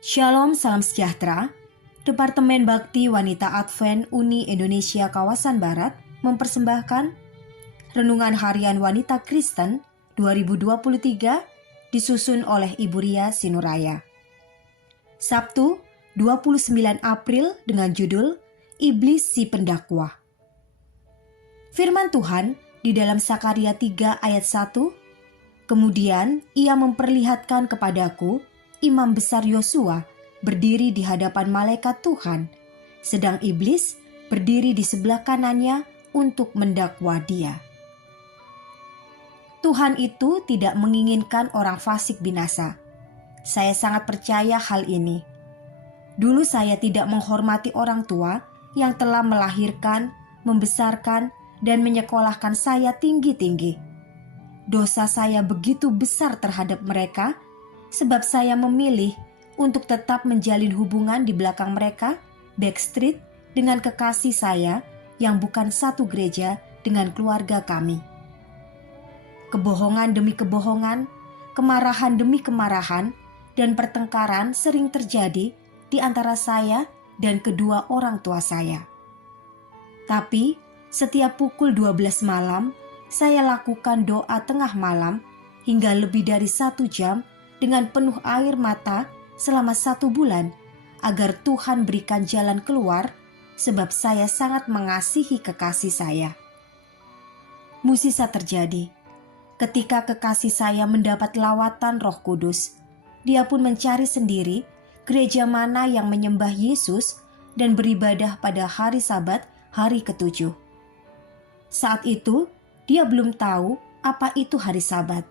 Shalom, salam sejahtera. Departemen Bakti Wanita Advent Uni Indonesia Kawasan Barat mempersembahkan Renungan Harian Wanita Kristen 2023 disusun oleh Ibu Ria Sinuraya. Sabtu, 29 April dengan judul Iblis si Pendakwa. Firman Tuhan di dalam Sakaria 3 ayat 1, kemudian ia memperlihatkan kepadaku Imam besar Yosua berdiri di hadapan malaikat Tuhan, sedang iblis berdiri di sebelah kanannya untuk mendakwa dia. Tuhan itu tidak menginginkan orang fasik binasa. Saya sangat percaya hal ini. Dulu saya tidak menghormati orang tua yang telah melahirkan, membesarkan, dan menyekolahkan saya tinggi-tinggi. Dosa saya begitu besar terhadap mereka, sebab saya memilih untuk tetap menjalin hubungan di belakang mereka, backstreet, dengan kekasih saya yang bukan satu gereja dengan keluarga kami. Kebohongan demi kebohongan, kemarahan demi kemarahan, dan pertengkaran sering terjadi di antara saya dan kedua orang tua saya. Tapi setiap pukul 12 malam, saya lakukan doa tengah malam hingga lebih dari 1 jam dengan penuh air mata selama 1 bulan, agar Tuhan berikan jalan keluar, sebab saya sangat mengasihi kekasih saya. Mukjizat terjadi. Ketika kekasih saya mendapat lawatan Roh Kudus, dia pun mencari sendiri gereja mana yang menyembah Yesus dan beribadah pada hari Sabat, hari ke-7. Saat itu, dia belum tahu apa itu hari Sabat,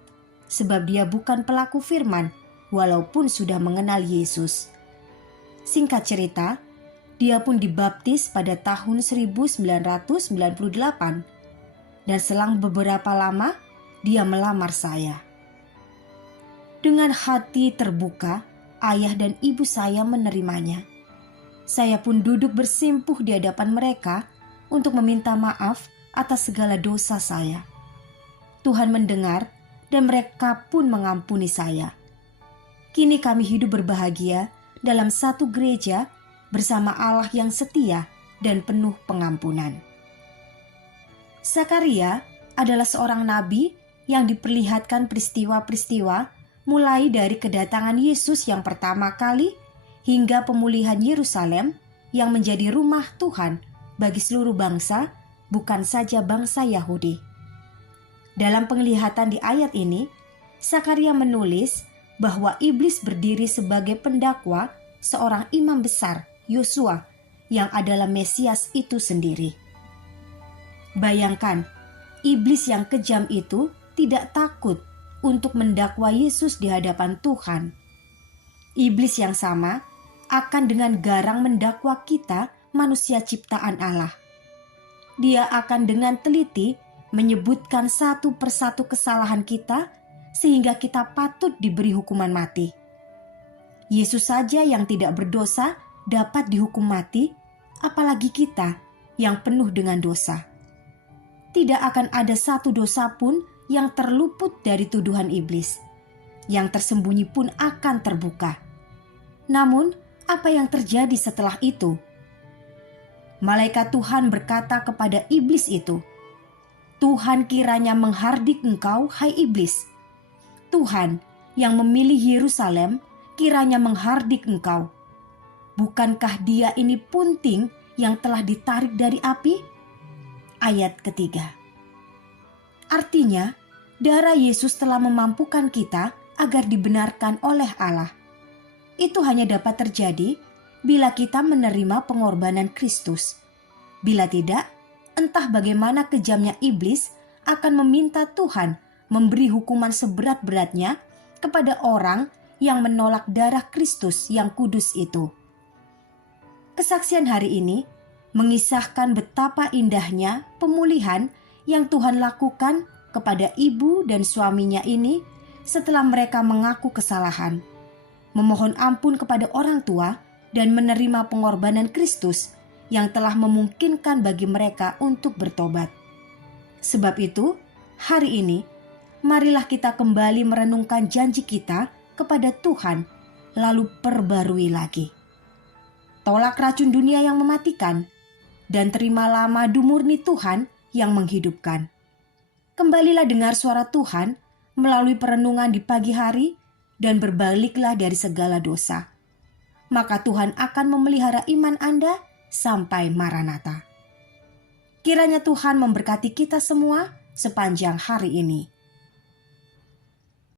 sebab dia bukan pelaku firman, walaupun sudah mengenal Yesus. Singkat cerita, dia pun dibaptis pada tahun 1998, dan selang beberapa lama, dia melamar saya. Dengan hati terbuka, ayah dan ibu saya menerimanya. Saya pun duduk bersimpuh di hadapan mereka untuk meminta maaf atas segala dosa saya. Tuhan mendengar, dan mereka pun mengampuni saya. Kini kami hidup berbahagia dalam satu gereja bersama Allah yang setia dan penuh pengampunan. Sakaria adalah seorang nabi yang diperlihatkan peristiwa-peristiwa mulai dari kedatangan Yesus yang pertama kali hingga pemulihan Yerusalem yang menjadi rumah Tuhan bagi seluruh bangsa, bukan saja bangsa Yahudi. Dalam penglihatan di ayat ini, Sakaria menulis bahwa iblis berdiri sebagai pendakwa seorang imam besar, Yosua, yang adalah Mesias itu sendiri. Bayangkan, iblis yang kejam itu tidak takut untuk mendakwa Yesus di hadapan Tuhan. Iblis yang sama akan dengan garang mendakwa kita, manusia ciptaan Allah. Dia akan dengan teliti menyebutkan satu persatu kesalahan kita sehingga kita patut diberi hukuman mati. Yesus saja yang tidak berdosa dapat dihukum mati, apalagi kita yang penuh dengan dosa. Tidak akan ada satu dosa pun yang terluput dari tuduhan iblis. Yang tersembunyi pun akan terbuka. Namun, apa yang terjadi setelah itu? Malaikat Tuhan berkata kepada iblis itu, "Tuhan kiranya menghardik engkau, hai iblis. Tuhan yang memilih Yerusalem kiranya menghardik engkau. Bukankah dia ini punting yang telah ditarik dari api?" Ayat ketiga. Artinya, darah Yesus telah memampukan kita agar dibenarkan oleh Allah. Itu hanya dapat terjadi bila kita menerima pengorbanan Kristus. Bila tidak, entah bagaimana kejamnya iblis akan meminta Tuhan memberi hukuman seberat-beratnya kepada orang yang menolak darah Kristus yang kudus itu. Kesaksian hari ini mengisahkan betapa indahnya pemulihan yang Tuhan lakukan kepada ibu dan suaminya ini setelah mereka mengaku kesalahan, memohon ampun kepada orang tua, dan menerima pengorbanan Kristus yang telah memungkinkan bagi mereka untuk bertobat. Sebab itu, hari ini, marilah kita kembali merenungkan janji kita kepada Tuhan lalu perbarui lagi. Tolak racun dunia yang mematikan, dan terimalah madu murni Tuhan yang menghidupkan. Kembalilah dengar suara Tuhan melalui perenungan di pagi hari, dan berbaliklah dari segala dosa. Maka Tuhan akan memelihara iman Anda sampai Maranatha. Kiranya Tuhan memberkati kita semua sepanjang hari ini.